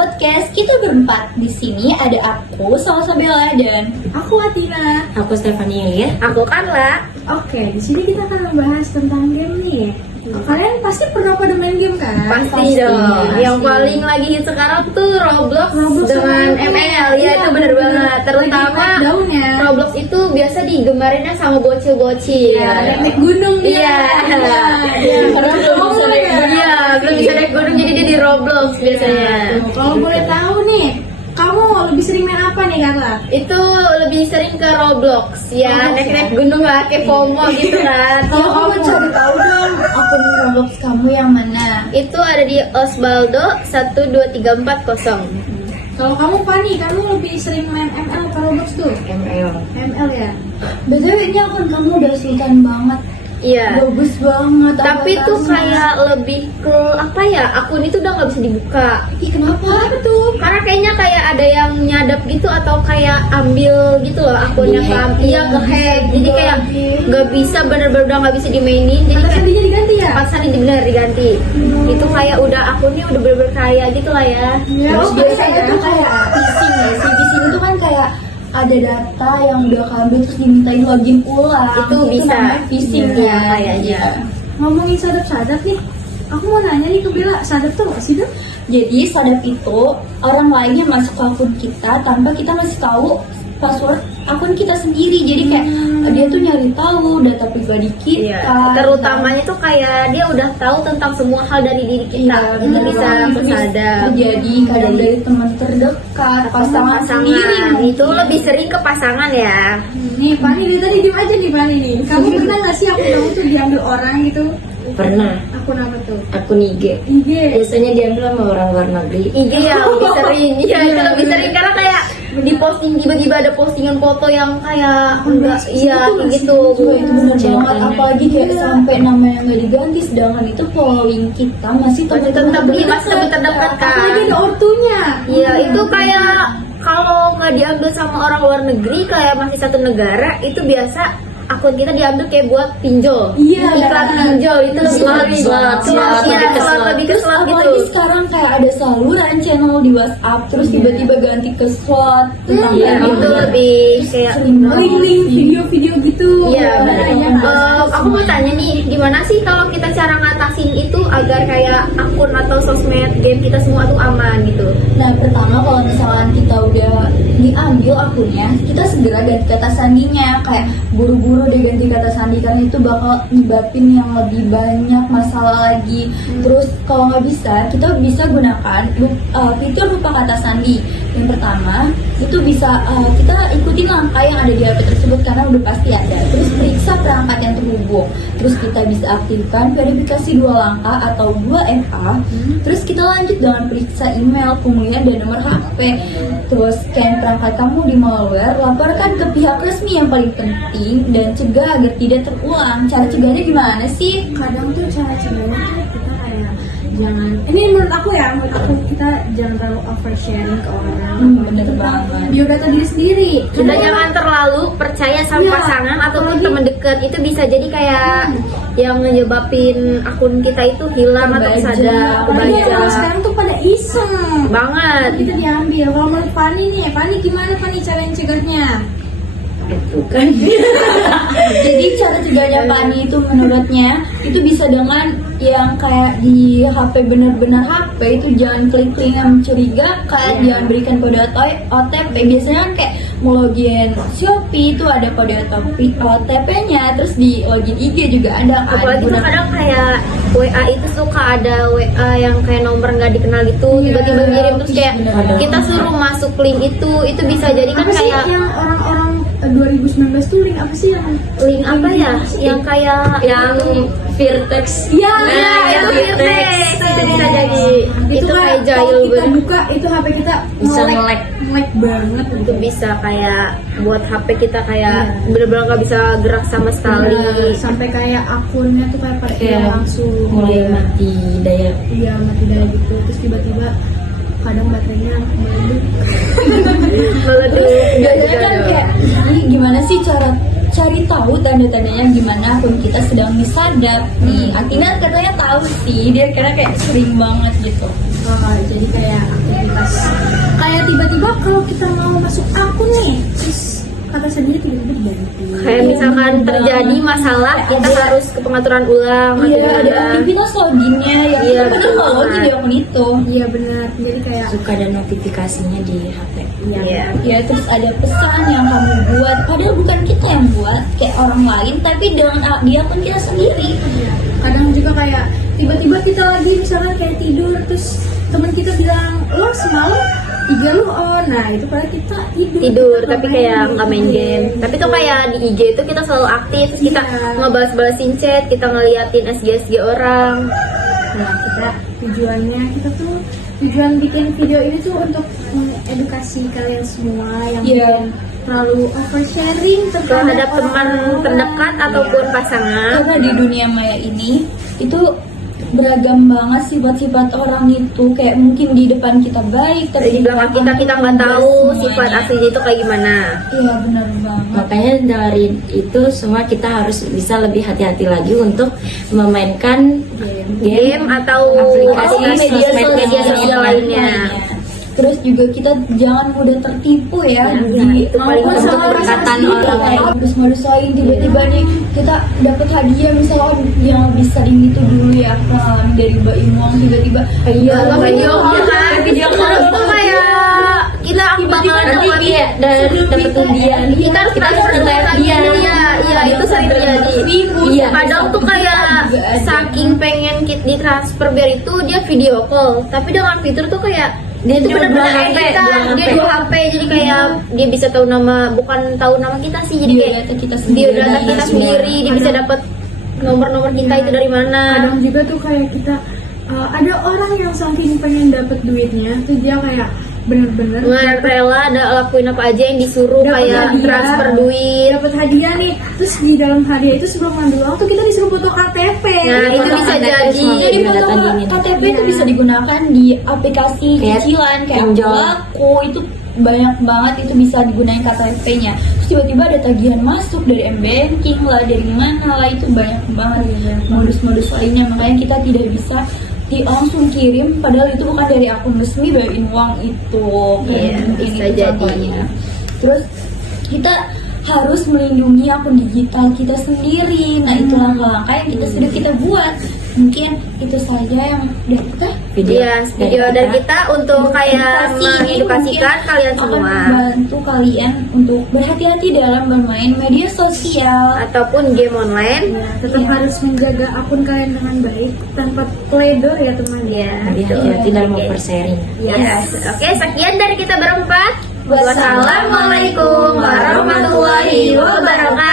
podcast Kita Berempat. Di sini ada aku, sama Bella, dan Aku Atina. Aku Stefania ya. Aku Carla. Oke, di sini kita akan membahas tentang game nih. Kalian pasti pernah pada main game kan? Pasti dong. Yang paling lagi hit sekarang tuh Roblox dengan sama ML. Ya itu bener banget. Terutama daunnya. Roblox itu biasa digemarinnya sama bocil-bocil. Naik gunung dia. Iya. karena belum bisa naik gunung. Iya, belum bisa naik gunung jadi dia di Roblox biasanya. Kalau boleh tahu nih, kamu lebih sering main apa nih Carla? Itu lebih sering ke Roblox ya, Roblox naik-naik gunung lah, kayak FOMO gitu kan. Kalau kamu cari tahu dong akun Roblox kamu yang mana? Itu ada di Osvaldo 12340. Kalau kamu Fani, kamu lebih sering main ML atau Roblox tuh? ML. ML ya. BTW ini akun kamu udah sultan banget, Iya. bagus banget. Tapi tuh avatarnya. kayak lebih ke apa ya? Akun itu udah nggak bisa dibuka. Ih, kenapa tuh? Karena kayaknya kayak ada yang nyadap gitu atau kayak ambil gitu loh akunnya Di-hack, kan. Iya, ya, ke-hack. bisa Jadi kayak nggak bisa bener-bener udah nggak bisa dimainin. Jadi Kata kayak sandinya diganti ya? pas tadi bener diganti. Itu kayak udah akunnya udah bener-bener kaya gitu lah ya. Ya, Terus oh, biasanya kaya. tuh kayak phishing ya. Si phishing itu kan kayak ada data yang udah keambil terus dimintain login ulang. Itu bisa. namanya phishing Iya, ya. kayaknya. Ngomongin sadap-sadap nih, aku mau nanya nih ke Bella, sadap tuh apa sih Dap? Jadi sadap itu orang lain yang masuk ke akun kita tanpa kita ngasih tahu password akun kita sendiri. Jadi kayak dia tuh nyari tahu data pribadi kita. Iya. Terutamanya tuh kayak dia udah tahu tentang semua hal dari diri kita. Iya, Itu bisa bener. kesadap. Terjadi kadang dari teman terdekat, pasangan sendiri Itu mungkin. lebih sering ke pasangan ya. Nih Fani dari tadi diem aja nih Fani nih. Kamu pernah nggak sih akun kamu tuh diambil orang gitu? Pernah. Akun apa tuh? Akun IG. IG. Biasanya diambil sama orang luar negeri. IG ya lebih sering. Iya, itu lebih sering karena kayak di posting tiba-tiba ada postingan foto yang kayak enggak iya kayak gitu. Wah, itu bener banget, Ceritanya. apalagi kayak sampai namanya nggak diganti, sedangkan itu following kita masih Masih tetap iya, masih lebih terdekat kan. Apalagi ada ortunya. Iya, itu kayak kalau nggak diambil sama orang luar negeri kayak masih satu negara itu biasa akun kita diambil kayak buat pinjol. Iya, Iklan pinjol itu lebih Slot, sering. slot, Slot, lebih iya, ke slot, slot. lebih ke Terus slot gitu. apalagi sekarang kayak ada saluran channel di WhatsApp, terus tiba-tiba ganti ke slot tentang Iya, kayak itu gitu. lebih kayak Sering banget Link-link sih. video-video gitu. Iya, benar. benar. Aku mau tanya nih, gimana sih kalau kita cara ngatasin itu agar kayak akun atau sosmed game kita semua tuh aman gitu? Nah, pertama kalau misalkan kita udah diambil akunnya, kita segera ganti kata sandinya. Kayak buru-buru deh ganti kata sandi, karena itu bakal nyebabin yang lebih banyak masalah lagi. Terus kalau nggak bisa, kita bisa gunakan fitur lupa kata sandi. Yang pertama, itu bisa kita ikutin langkah yang ada di HP tersebut karena udah pasti ada. Terus periksa perangkat yang terhubung. Terus kita bisa aktifkan verifikasi 2 langkah atau 2FA. Terus kita lanjut dengan periksa email, kemudian dan nomor HP. Terus scan perangkat kamu di malware, laporkan ke pihak resmi yang paling penting dan cegah agar tidak terulang. Cara cegahnya gimana sih? Kadang tuh cara cegahnya tuh kita kayak jangan. Ini menurut aku kita jangan terlalu oversharing ke orang. Bener banget. Biodata diri sendiri. Kita jangan terlalu percaya sama Iya, pasangan ataupun apalagi- teman dekat. Itu bisa jadi kayak yang menyebabin akun kita itu hilang atau Kebaca. sadar, Apalagi kebaca orang sekarang tuh pada iseng. banget. Kita diambil. Kalau menurut Fani nih, Fani gimana Fani cara yang cegahnya? Bukan. Jadi cara cegahnya Pani itu menurutnya itu bisa dengan yang kayak di HP bener-bener HP itu jangan klik-klik yang mencurigakan, jangan berikan kode OTP. Biasanya kan kayak mau login Shopee itu ada kode OTP-nya, terus di login IG juga ada kan. Apalagi tuh Gunakan- kadang kayak WA itu suka ada WA yang kayak nomor nggak dikenal gitu, tiba-tiba ngirim terus kayak bener. kita suruh masuk link itu bisa jadi kan Apa sih kayak yang orang-orang 2019 tuh link apa sih yang link apa ya yang kayak Yang Virtex. Iya, itu Virtex itu bisa jadi itu kan kayak kalau jahil kita banget. buka itu HP kita Bisa nge-lag banget Itu bisa kayak buat HP kita kayak bener-bener nggak bisa gerak sama sekali. Bener, sampai kayak akunnya tuh kayak pada Kayak hilang langsung Mulai mati daya. iya mati daya gitu terus tiba-tiba kadang baterainya meledak. Meledup. Biasanya kan kayak "Ih, gimana sih cara cari tahu tanda-tandanya gimana akun kita sedang disadap nih. Atina katanya tahu sih, dia karena kayak sering banget gitu. Jadi kayak aktivitas tiba-tiba kalau kita mau masuk akun nih, terus kata sendiri tiba-tiba diganti. Kayak misalkan terjadi masalah, kita harus ke pengaturan ulang. atau Iya, ada gimana. aktivitas loginnya yang Iya, kita padahal nggak login di akun itu. Iya benar. Jadi kayak Suka ada notifikasinya di HP. Iya. Ya terus ada pesan yang kamu buat, padahal bukan kita yang buat, kayak orang lain, tapi dengan di akun kita sendiri. iya. Kadang juga kayak tiba-tiba kita lagi misalkan kayak tidur, terus teman kita bilang lo semalam IG lu on, nah itu padahal kita Tidur, tapi kayak nggak main game. Tapi tuh kayak di IG itu kita selalu aktif, terus kita Iya. ngebalas-balasin chat, kita ngeliatin SG orang. Nah, kita tuh tujuan bikin video ini tuh untuk mengedukasi kalian semua yang Iya. mungkin terlalu oversharing Terhadap teman orang-orang. terdekat ataupun pasangan. Karena di dunia maya ini itu beragam banget sifat-sifat orang itu, kayak mungkin di depan kita baik, Tapi di belakang kita nggak tahu sifat aslinya itu kayak gimana. Iya benar banget. Makanya dari itu semua kita harus bisa lebih hati-hati lagi untuk memainkan Game atau aplikasi media sosial lainnya. Terus juga kita jangan mudah tertipu ya, itu paling maupun penting. sama Perkataan orang orang lain. modus-modus lain, tiba-tiba nih kita dapat hadiah misalnya yang bisa itu dulu ya kan dari Mbak Imong, tiba-tiba Iya, video call kan. Video call itu kayak kita bakalan dapat dapat undian. kita harus transfer ke dia. Iya, itu sering terjadi. Iya. Kadang tuh kayak saking pengen kita ditransfer biar itu dia video call, tapi dengan fitur tuh kayak dia tuh benar-benar kayak kita, dia dua HP, jadi kayak dia bisa tahu nama, bukan tahu nama kita sih, jadi kayak biodata kita sendiri. biodata kita sendiri, dia bisa dapat nomor-nomor kita itu dari mana. Kadang juga tuh kayak kita ada orang yang saking pengen dapet duitnya tuh dia kayak bener-bener Nggak rela ada lakuin apa aja yang disuruh, Dapat kayak hadiah. transfer duit. dapat hadiah nih, terus di dalam hadiah itu sebelum ngambil uang tuh kita disuruh foto KTP. Nah, itu foto bisa KTP jadi. semua Jadi biodata foto dingin. KTP itu bisa digunakan di aplikasi Kayak cicilan kayak pinjol. Laku, itu banyak banget itu bisa digunakan KTP-nya. Terus tiba-tiba ada tagihan masuk dari M-Banking lah, dari mana lah, itu banyak banget modus-modus lainnya. Makanya kita tidak bisa langsung kirim padahal itu bukan dari akun resmi bayain uang itu. Iya, Kayak bisa gitu jadi. contohnya. Terus kita harus melindungi akun digital kita sendiri. Nah, itu langkah-langkah yang sudah kita buat. Mungkin itu saja yang dari kita. Iya, video dari kita untuk kayak mengedukasikan kalian akan semua membantu kalian untuk berhati-hati dalam bermain media sosial. ataupun game online. Tetap harus menjaga akun kalian dengan baik tanpa pledor ya teman. Ya, Lebih hati-hati dalam memper-sharing. Yes. Oke, sekian dari kita berempat. Wassalamualaikum Wassalamualaikum warahmatullahi wabarakatuh.